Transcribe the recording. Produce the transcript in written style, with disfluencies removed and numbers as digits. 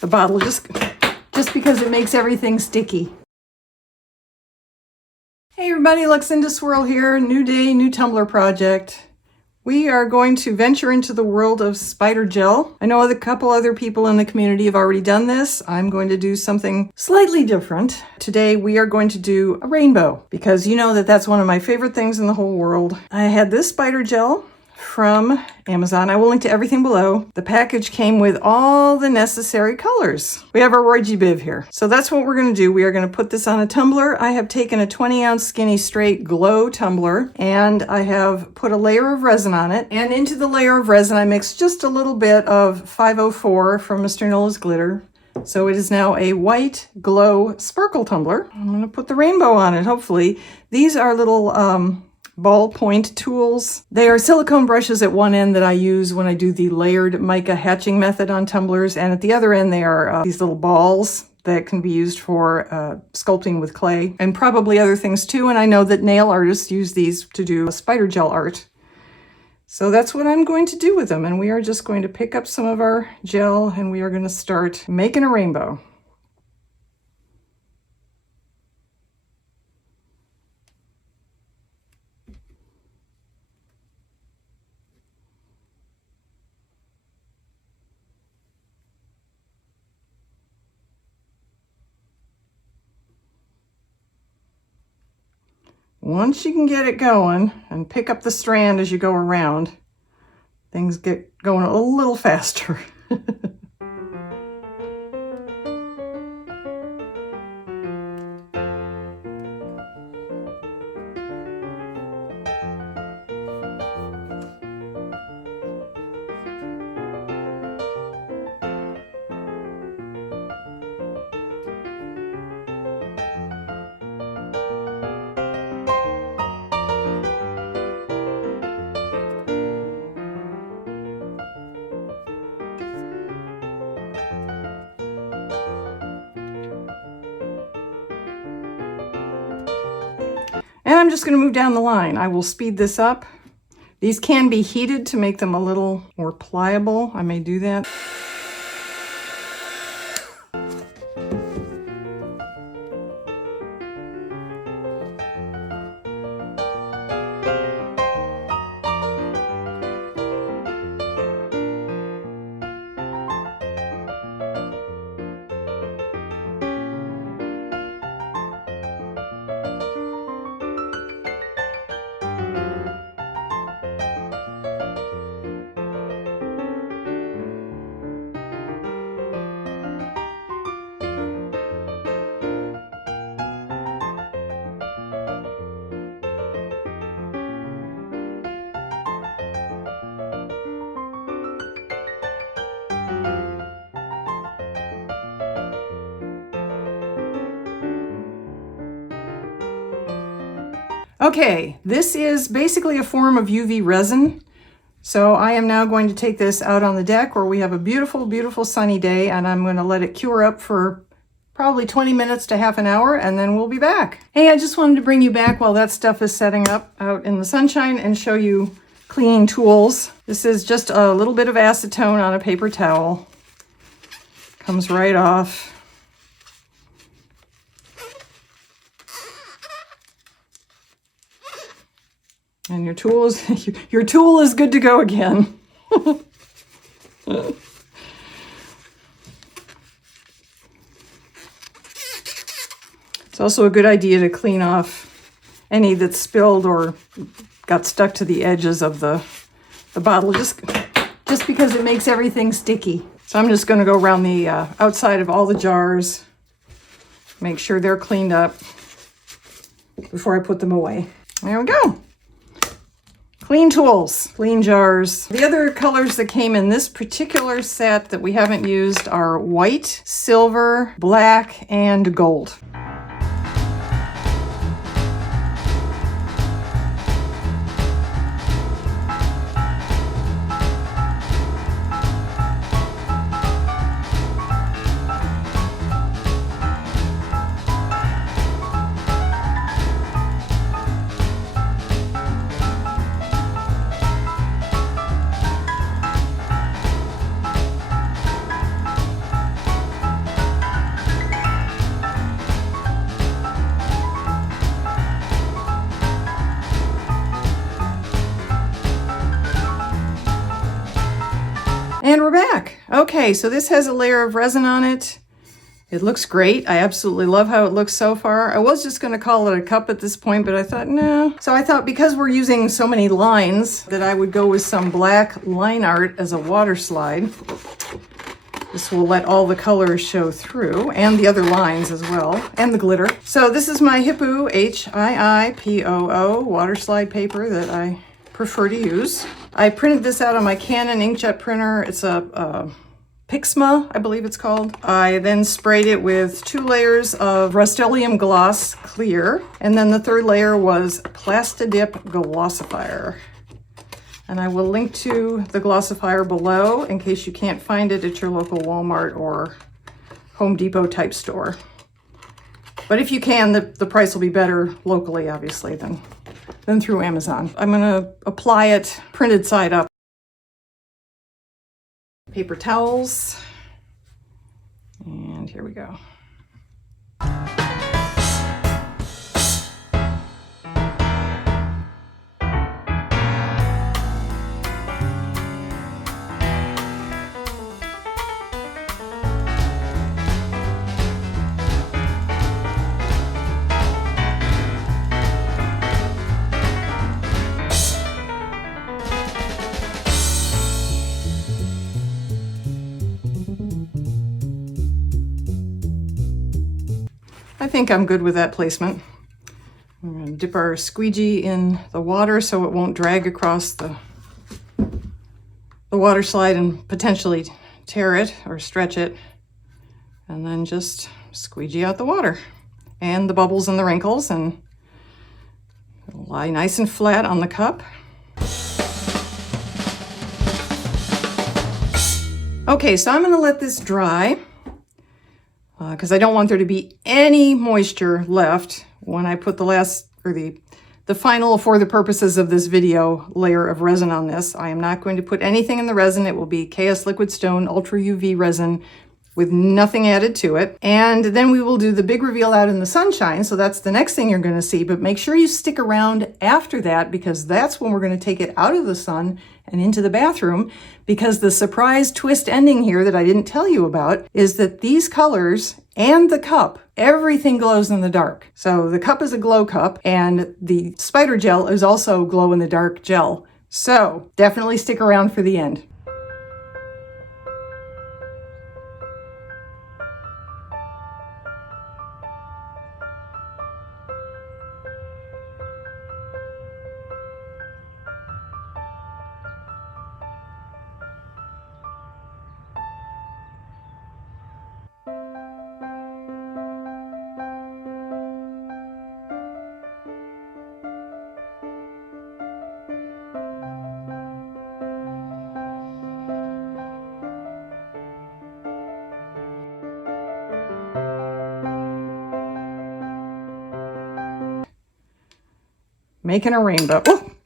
the bottle just because it makes everything sticky. Hey everybody, Luxinda Swirl here. New day, new tumbler project. We are going to venture into the world of spider gel. I know a couple other people in the community have already done this. I'm going to do something slightly different. Today we are going to do a rainbow because you know that that's one of my favorite things in the whole world. I had this spider gel from Amazon. I will link to everything below. The package came with all the necessary colors. We have our Roy G. Biv here. So that's what we're going to do. We are going to put this on a tumbler. I have taken a 20-ounce Skinny Straight Glow tumbler and I have put a layer of resin on it. And into the layer of resin, I mixed just a little bit of 504 from Mr. Nola's Glitter. So it is now a white glow sparkle tumbler. I'm going to put the rainbow on it, hopefully. These are little ballpoint tools. They are silicone brushes at one end that I use when I do the layered mica hatching method on tumblers, and at the other end they are these little balls that can be used for sculpting with clay and probably other things too, and I know that nail artists use these to do spider gel art. So that's what I'm going to do with them, and we are just going to pick up some of our gel and we are going to start making a rainbow. Once you can get it going and pick up the strand as you go around, things get going a little faster. And I'm just going to move down the line. I will speed this up. These can be heated to make them a little more pliable. I may do that. Okay, this is basically a form of UV resin. So I am now going to take this out on the deck where we have a beautiful, beautiful sunny day, and I'm going to let it cure up for probably 20 minutes to half an hour, and then we'll be back. Hey, I just wanted to bring you back while that stuff is setting up out in the sunshine and show you cleaning tools. This is just a little bit of acetone on a paper towel. Comes right off. And your tool is good to go again. It's also a good idea to clean off any that's spilled or got stuck to the edges of the bottle, just because it makes everything sticky. So I'm just going to go around the outside of all the jars, make sure they're cleaned up before I put them away. There we go. Clean tools, clean jars. The other colors that came in this particular set that we haven't used are white, silver, black, and gold. Okay, so this has a layer of resin on it. It looks great. I absolutely love how it looks so far. I was just going to call it a cup at this point, but I thought, no. So I thought because we're using so many lines that I would go with some black line art as a water slide. This will let all the colors show through, and the other lines as well, and the glitter. So this is my Hippoo, Hippoo, water slide paper that I prefer to use. I printed this out on my Canon inkjet printer. It's a Pixma, I believe it's called. I then sprayed it with 2 layers of Rust-Oleum Gloss Clear, and then the 3rd layer was Plastidip Glossifier. And I will link to the glossifier below in case you can't find it at your local Walmart or Home Depot type store. But if you can, the price will be better locally, obviously, than through Amazon. I'm gonna apply it printed side up. Paper towels, and here we go. I think I'm good with that placement. I'm going to dip our squeegee in the water so it won't drag across the water slide and potentially tear it or stretch it. And then just squeegee out the water and the bubbles and the wrinkles, and it'll lie nice and flat on the cup. Okay, so I'm going to let this dry because I don't want there to be any moisture left when I put the last, or the final, for the purposes of this video, layer of resin on this. I am not going to put anything in the resin. It will be KS Liquid Stone Ultra UV resin with nothing added to it. And then we will do the big reveal out in the sunshine. So that's the next thing you're going to see, but make sure you stick around after that, because that's when we're going to take it out of the sun and into the bathroom, because the surprise twist ending here that I didn't tell you about is that these colors and the cup, everything glows in the dark. So the cup is a glow cup, and the spider gel is also glow in the dark gel. So definitely stick around for the end. Making a rainbow. Ooh.